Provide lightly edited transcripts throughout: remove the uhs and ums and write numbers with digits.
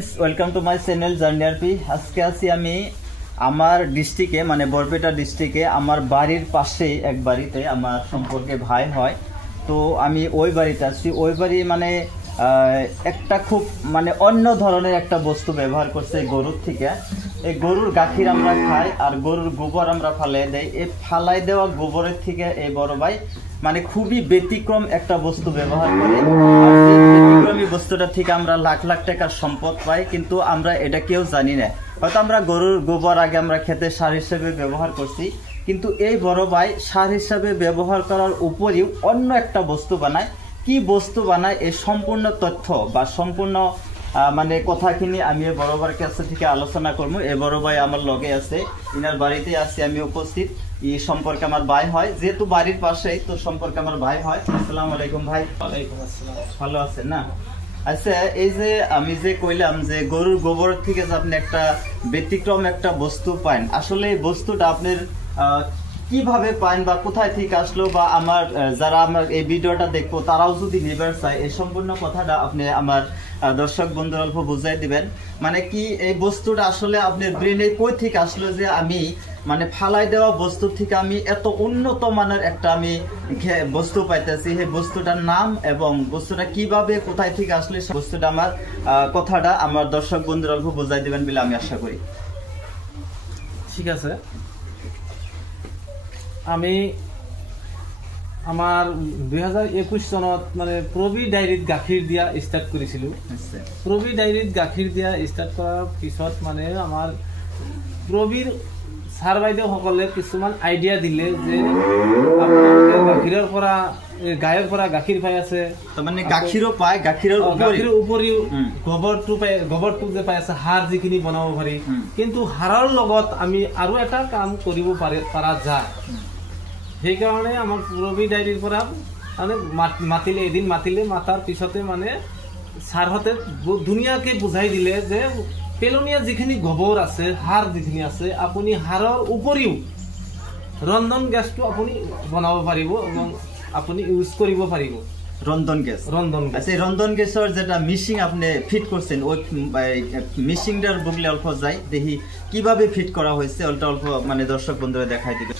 Welcome to my channel journey RP. आज के आছি আমি আমার ডিস্ট্রিক্টে মানে বরপেটা ডিস্ট্রিক্টে আমার বাড়ির পাশে এক বাড়িতে আমার সম্পর্কে ভাই হয়। তো আমি ওই বাড়িতে আছি। ওই বাড়ি মানে একটা খুব মানে অন্য ধরনের একটা বস্তু ব্যবহার করছে গরুর থেকে। এই গরুর গাখির আমরা খাই আর গরুর গোবর আমরা ফালাই দেই। এই ফালাই দেওয়া গোবরের থেকে এই বড় ভাই মানে খুবই ব্যতিক্রম একটা বস্তু ব্যবহার করে। আর এই ব্যতিক্রমী বস্তুটা থেকে আমরা লাখ লাখ টাকার সম্পদ পাই, কিন্তু আমরা এটা কেউ জানি না। হয়তো আমরা গরুর গোবর আগে আমরা খেতে সার হিসেবে ব্যবহার করছি, কিন্তু এই বড় ভাই সার হিসেবে ব্যবহার করার উপরেও অন্য একটা বস্তু বানায়। কি বস্তু বানায় এই সম্পূর্ণ তথ্য বা সম্পূর্ণ মানে কথাখিনি আমি বড় ভাইয়ের কাছে থেকে আলোচনা করবো। এই বড় ভাই আমার লগে আছে, ইনার বাড়িতে আছি আমি উপস্থিত। এই সম্পর্কে আমার ভাই হয়, যেহেতু বাড়ির পাশেই তো সম্পর্কে আমার ভাই হয়। আসসালামু আলাইকুম ভাই। ওয়ালাইকুম আসসালাম। ভালো আছেন না? আচ্ছা, এই যে আমি যে কইলাম যে গরুর গোবর থেকে যে আপনি একটা ব্যতিক্রম একটা বস্তু পান, আসলে এই বস্তুটা আপনার কিভাবে পান বা কোথায় থেকে আসলো, বা আমার যারা আমার এই ভিডিওটা দেখবো তারাও যদি নিবার চায় এই সম্পূর্ণ কথাটা আপনি আমার দর্শক বন্ধুরা অল্প বুঝাই দিবেন। মানে কি এই বস্তুটা আসলে আপনার ব্রেনে কই থেকে আসলো যে আমি মানে ফালাই দেওয়া বস্তু থেকে আমি এত উন্নত মানের একটা আমি বস্তু পাইতেছি, সেই বস্তুটার নাম এবং বস্তুটা কিভাবে কোথায় থেকে আসলে বস্তুটা আমার কথাটা আমার দর্শক বন্ধুরা অল্প বুঝাই দিবেন বলে আমি আশা করি। ঠিক আছে, আমি আমার 2021 চনত মানে প্রবি ডায়েৰীত গাখীৰ দিয়া ষ্টাৰ্ট কৰিছিলো। প্ৰবি ডায়েৰীত গাখীৰ দিয়া ষ্টাৰ্ট কৰাৰ পিছত মানে আমাৰ প্ৰবিৰ ছাৰ বাইদেউসকলে কিছুমান আইডিয়া দিলে যে গাখীৰৰ পৰা গায়ৰ পৰা গাখীৰ পাই আছে, মানে গাখীৰো পায়, গাখীৰৰ উপৰিও গোবৰটো যে পাই আছে সাৰ যিখিনি বনাব পাৰি, কিন্তু সাৰৰ লগত আমি আৰু এটা কাম কৰিব পৰা যায়। সেইকাৰণে আমাৰ প্ৰবি ডায়েৰীৰ পৰা মানে মাতিলে, এদিন মাতিলে, মাতাৰ পিছতে মানে ছাৰহঁতে ধুনীয়াকৈ বুজাই দিলে যে পেলনীয়া যিখিনি গোবৰ আছে, সাৰ যিখিনি আছে, আপুনি সাৰৰ উপৰিও ৰন্ধন গেছটো আপুনি বনাব পাৰিব এবং আপুনি ইউজ কৰিব পাৰিব। রন্ধন গ্যাস, আচ্ছা রন্ধন গ্যাসের যেটা মিশিং আপনি ফিট করছেন, ওই মিশিংটার বুকলে অল্প যাই দেখি কিভাবে ফিট করা হয়েছে, ওটা অল্প মানে দর্শক বন্ধুরা দেখাই দিবে।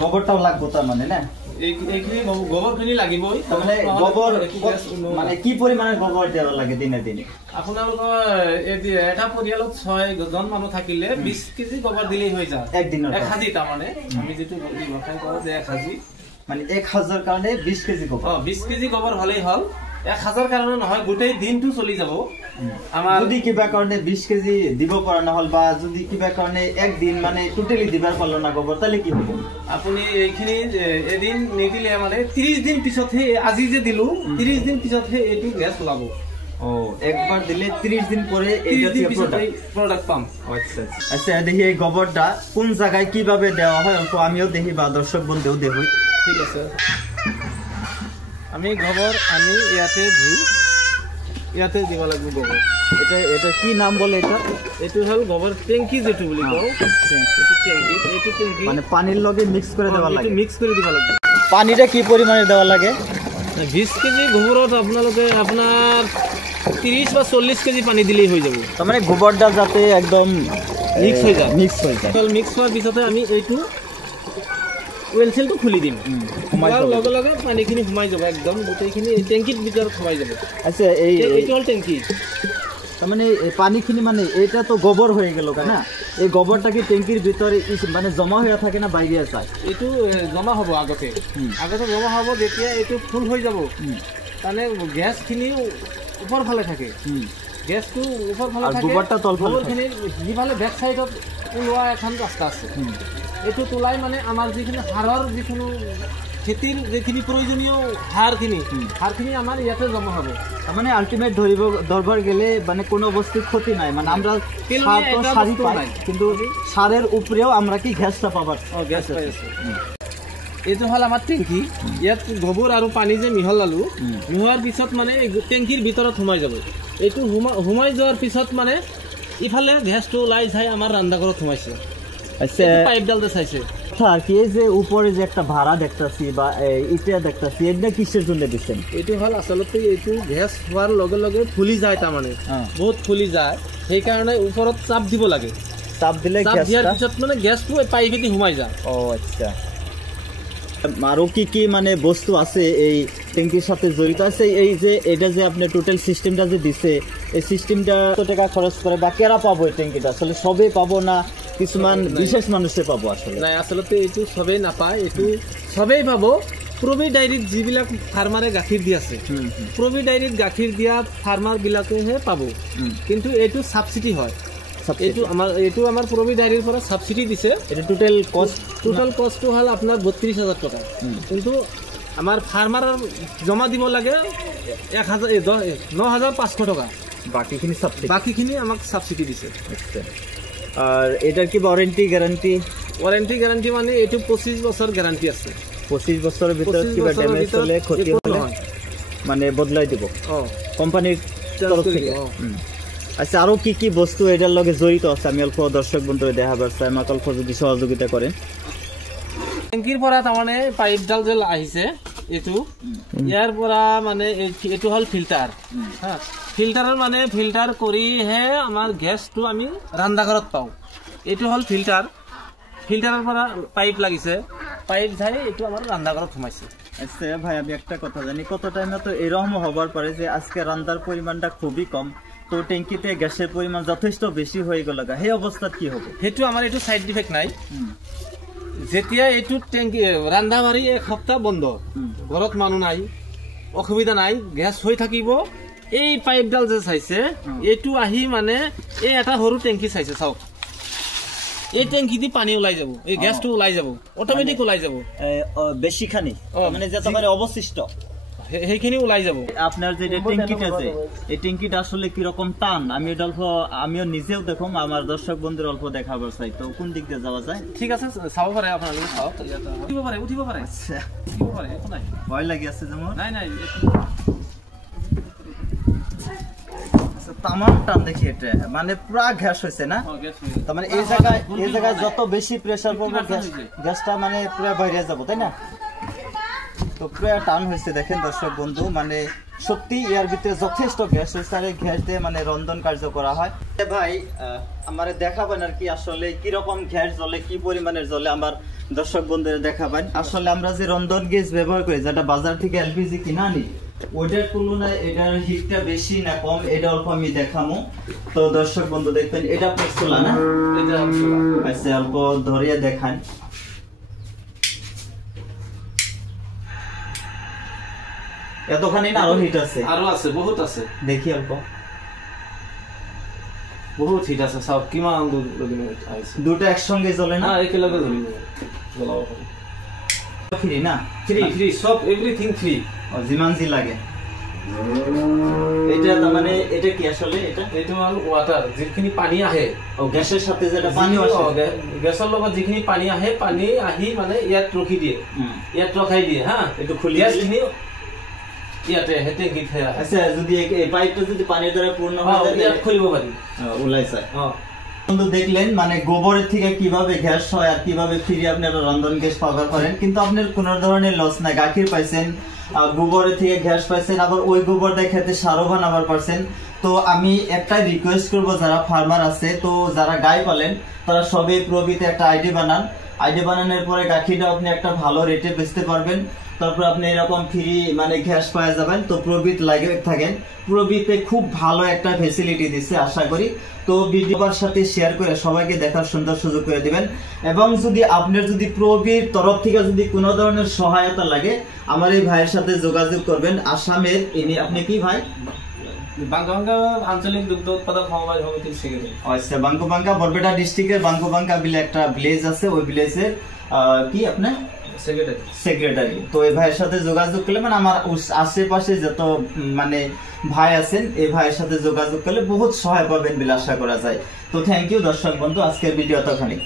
গোবরটাও লাগবো তার মানে না? এইখিনি গোবৰখিনি লাগিবই। মানে গোবৰ মানে কি পৰিমাণে গোবৰ দেওয়া লাগে দিনে দিনে? আপোনালোকৰ এটা পৰিয়ালত 6 জন মানুহ থাকিলে 20 কেজি গোবৰ দিলেই হৈ যায় একদিনত। 1 হাজি তাৰমানে আমি যেটো ব্যৱসায় কৰোঁ যে 1 হাজি মানে 1000 কাৰণে 20 কেজি গোবৰ। 20 কেজি গোবৰ হলেই হল। 1000 কাৰণে নহয়, গোটেই দিনটো চলি যাব। আমাৰ যদি কিবা কাৰণে 20 কেজি দিব পৰা নহল বা যদি কিবা কাৰণে একদিন মানে টোটালি দিবাৰ পাৰলো না গোবৰ, তাহলে কি হ'ব? আপুনি এইখিনি এদিন নিদিলে মানে 30 দিন পিছতহে, আজি যে দিলো 30 দিন পিছতহে এইটো গ্যাস ওলাব। ও একবার দিলে 30 দিন পরে এইটা প্রোডাক্ট পাম। আচ্ছা আচ্ছা, দেখি এই গোবরটা কোন জায়গায় কিভাবে দেওয়া হয় অল্প আমিও দেখি বা দর্শক বন্ধুও দেখি। ঠিক আছে, আমি গোবর আনি ইয়াতে ধুই, ইয়াতে দিব লাগবে গোবর। এটা কি নাম বলে? এটা হল গোবর ট্যাঙ্কি যেটো বলি কও। ট্যাঙ্কি মানে পানির লগে মিক্স করে দেওয়া লাগে। মিক্স করে দিবা লাগবে। পানিটা কি পরিমাণে দেওয়া লাগে? 20 কেজি গোবৰত আপোনালোকে আপোনাৰ 30 বা 40 কেজি পানী দিলেই হৈ যাব। তাৰ মানে গোবৰটা যাতে একদম মিক্স হৈ যায়। মিক্স হোৱাৰ পিছতে আমি এইটো ওয়েলছেলটো খুলি দিম। লগে লগে পানীখিনি সোমাই যাব, একদম গোটেইখিনি এই টেংকিৰ ভিতৰত সোমাই যাব। আচ্ছা, এইটো হল টেংকি। মানে পানিখিনি মানে এটা তো গোবর হয়ে গেল না, এই গোবরটা কি ট্যাঙ্কির ভিতরে মানে জমা হয়ে থাকে না বাইরে যায়? এইটো জমা হব আগতে জমা হব। যেতিয়া এইটো ফুল হৈ যাব মানে গ্যাসখিনি উপৰ ফালে থাকে, গ্যাসটো উপৰ ফালে থাকে, গোবৰটা তলফালে সিফালে বেক সাইডত ওলোৱা এখন ৰাস্তা আছে। এইটো তোলাই মানে আমাৰ যিখিনি সাৰৰ যিখিনি খেতিৰ যিখিনি প্ৰয়োজনীয় সাৰখিনি আমাৰ ইয়াতে জমা হ'ব। মানে আলটিমেট ধরবার গেলে মানে কোনো বস্তুর ক্ষতি নাই, মানে আমরা সারই পাই, কিন্তু সারের উপরেও আমরা কি গ্যাসটা পাবার। গ্যাস পাই আছে। এইটো হল আমাৰ টেংকি। ইয়াত গোবৰ আৰু পানী যে মিহলালো, মিহলোৱাৰ পিছত মানে টেংকিৰ ভিতৰত সোমাই যাব। এইটো সোমাই যোৱাৰ পিছত মানে ইফালে গ্যাসটো ওলাই যাই আমাৰ ৰান্ধাঘৰত সোমাইছে। আচ্ছা, পাইপডাল যে চাইছে আর কি এই যে উপরে যে একটা ভাড়া দেখতাছি বা ইটা দেখতাছি এটা কিসের জন্য দিচ্ছেন? এইটো হল আসলতে এইটো গ্যাস হওয়ার লগে লগে ফুলি যায়, তার মানে বহুত ফুলি যায়, সেই কারণে উপরত চাপ দিব লাগে। চাপ দিলে দিয়ার পিছত মানে গ্যাসটো পাইপে দি সোমাই যায়। ও আচ্ছা। আরো কি কি মানে বস্তু আছে এই ট্যাঙ্কির সাথে জড়িত আছে? এই যে এটা যে আপনি টোটাল সিস্টেমটা যে দিছে, এই সিস্টেমটা কত টাকা খরচ করে বা কেরা পাবো এই ট্যাঙ্কিটা? আসলে সবে পাবো না কিছুমান বিশেষ মানুষে পাবো? আসলে না, আসলতে এইটো সবেই নাপায়, এইটো সবেই পাবো। প্রবি ডায়েৰীত যিবিলাক ফাৰ্মাৰে গাখীৰ দি আছে, প্ৰবি ডায়েৰীত গাখীৰ দিয়া ফাৰ্মাৰ বিলাকেহে পাব, কিন্তু এইটো সাবসিডি হয়। এইটো আমাৰ প্ৰবি ডায়েৰীৰ পৰা সাবসিডি দিছে। এটা টোটাল কষ্টটো হল আপোনাৰ 32,000 টকা, কিন্তু আমাৰ ফাৰ্মাৰ জমা দিব লাগে 9,500 টকা। বাকিখিনি আমাক সাবসিডি দিছে। আর এটার কি ওয়ারেন্টি গ্যারান্টি? ওয়ারেন্টি গ্যারান্টি মানে এইটো 25 বছর গ্যারান্টি আছে। 25 বছরের ভিতর কিবা ড্যামেজ হলে ক্ষতি হলে মানে বদলাই দিব কোম্পানির তরফ থেকে। আচ্ছা, আরো কি কি বস্তু এটার লগে জড়িত আছে আমি অল্প দর্শক বন্ধুরা দেখাবার চাই, আমাকে অল্প যদি সহযোগিতা করেন। ট্যাঙ্কির পৰা তাৰমানে পাইপডাল যে আহিছে, এইটো ইয়াৰ পৰা মানে এইটো হল ফিল্টাৰ। হ্যাঁ, ফিল্টাৰৰ মানে ফিল্টাৰ কৰিহে আমাৰ গেছটো আমি ৰান্ধাঘৰত পাওঁ। এইটো হল ফিল্টাৰ, ফিল্টাৰৰ পৰা পাইপ লাগিছে, পাইপ যাই এইটো আমার রান্নাঘরত সোমাইছে। আচ্ছা ভাই, আমি একটা কথা জানি, কত টাইমে তো এরকম হবার পারে যে আজকে রান্নার পরিমাণটা খুবই কম, তো ট্যাঙ্কিতে গ্যাসের পরিমাণ যথেষ্ট বেশি হয়ে গেল, সেই অবস্থাত কি হবে? সেইটো আমার এইটো সাইড ইফেক্ট নাই। যেতিয়া এইটো ট্যাঙ্কি রান্ধা বাড়ি এক সপ্তাহ বন্ধ, ঘৰত মানুহ নাই, অসুবিধা নাই, গ্যাস হৈ থাকিব, এই পাইপডাল যে চাইছে এইটো আহি মানে এই এটা সৰু ট্যাঙ্কি চাইছে, চাওক এই ট্যাঙ্কি দি পানি ওলাই যাব, এই গ্যাসটো ওলাই যাব, অটোমেটিক ওলাই যাব বেশিখানি, মানে যেটা মানে অবশিষ্ট সেইখিনি ওলাই যাব। আপনার যে ট্যাঙ্কিটা আছে এই ট্যাঙ্কিটা আসলে কি রকম টান, আমি এটা অল্প আমিও নিজেও দেখুম, আমার দর্শক বন্ধুর অল্প দেখাবার চাই, তো কোন দিক দিয়ে যাওয়া যায়? ঠিক আছে, চাব পাৰে আপোনালোকে, চাওক, উঠিব পাৰে আচ্ছা, উঠিব পাৰে, একো নাই, ভয় লাগি আছে যেমন? নাই নাই, তামাম টান দেখি, এটা মানে পুরা গ্যাস হয়েছে না? তার মানে এই জায়গায় যত বেশি প্রেসার পড়বে গ্যাসটা মানে পুরা বাইরে যাব, তাই না? তো পুরা টান হয়েছে, দেখেন দর্শক বন্ধু, মানে সত্যি এর ভিতরে যথেষ্ট গ্যাস হয়েছে, আর এই গ্যাস দিয়ে মানে রন্ধন কার্য করা হয়। ভাই আমার দেখাবেন আর কি আসলে কিরকম গ্যাস জ্বলে, কি পরিমাণের জ্বলে, আমার দর্শক বন্ধুরা দেখাবেন। আসলে আমরা যে রন্ধন গ্যাস ব্যবহার করি, যেটা বাজার থেকে এলপিজি কিনা আনি, ওইটার তুলনায় এটার হিটটা বেশি না কম, এটা অল্প আমি দেখাবো। তো দর্শক বন্ধু দেখবেন, এটা পড়ছলা না? আচ্ছা, অল্প ধরিয়ে দেখান। এতখানি না আরো হিট আছে? আরো আছে, বহুত আছে, দেখি অল্প, বহুত হিট আছে, সব কিমান দুটো একসঙ্গে জ্বলে না? একেলগে জ্বলিব, জ্বলাব পাৰি। ফ্রি না? ফ্রি, সব এভরিথিং ফ্রি, যিমান যি লাগে। এটা তার মানে এটা কি আসলে? এটা হল ওয়াটার, যিখিনি পানী আহে, গ্যাসের সাথে যেটা পানি আসে, গ্যাসের লগত যিখিনি পানী আহে, পানী আহি মানে ইয়াত ৰখি দিয়ে, ইয়াত ৰখাই দিয়ে। হ্যাঁ, একটু খুলি গ্যাসখিনি ইয়াতে হেতে গিট হয়। আচ্ছা, যদি এই পাইপটা যদি পানির দ্বারা পূর্ণ হয় তাহলে ইয়াত খুলিব পারি, ওলাই যায়। বন্ধু দেখলেন মানে গোবরের থেকে কিভাবে গ্যাস হয় আর কিভাবে ফ্রি আপনারা রন্ধন গ্যাস পাওয়া করেন, কিন্তু আপনার কোন ধরনের লস নাই। গাখীর পাইছেন, গোবরের থেকে গ্যাস পাইছেন, আবার ওই গোবর দিয়ে খেতে সারও বানাবার পারছেন। তো আমি একটাই রিকোয়েস্ট করব, যারা ফার্মার আছে, তো যারা গাই পালেন, তারা সবে প্রবিতে একটা আইডি বানান। আইডি বানানোর পরে গাখীরটা আপনি একটা ভালো রেটে বেচতে পারবেন, তারপর আপনি এরকম ফ্রি মানে গ্যাস পাওয়া যাবেন। তো প্রবিত লাগে থাকেন, প্রবিতে খুব ভালো একটা ফেসিলিটি দিচ্ছে আশা করি। তো ভিডিওর সাথে শেয়ার করে সবাইকে দেখার সুন্দর সুযোগ করে দিবেন। এবং যদি আপনার যদি প্রবির তরফ থেকে যদি কোনো ধরনের সহায়তা লাগে, আমার এই ভাইয়ের সাথে যোগাযোগ করবেন। আসামের ইনি, আপনি কি ভাই? বাঙ্গাবাঙ্গা আঞ্চলিক দুগ্ধ উৎপাদক সমবায় সমিতির সেক্রেটারি। আচ্ছা, বাঙ্গাবাঙ্গা বরপেটা ডিস্ট্রিক্টের বাঙ্গাবাঙ্গা বিলে একটা ভিলেজ আছে, ওই ভিলেজের কি আপনার সেক্রেটারি। তো এই ভাইয়ের সাথে যোগাযোগ করলে মানে আমার আশেপাশে যত মানে ভাই আছেন, এই ভাইয়ের সাথে যোগাযোগ করলে বহুত সহায় পাবেন বলে আশা করা যায়। তো থ্যাংক ইউ দর্শক বন্ধু, আজকের ভিডিও এতখানি।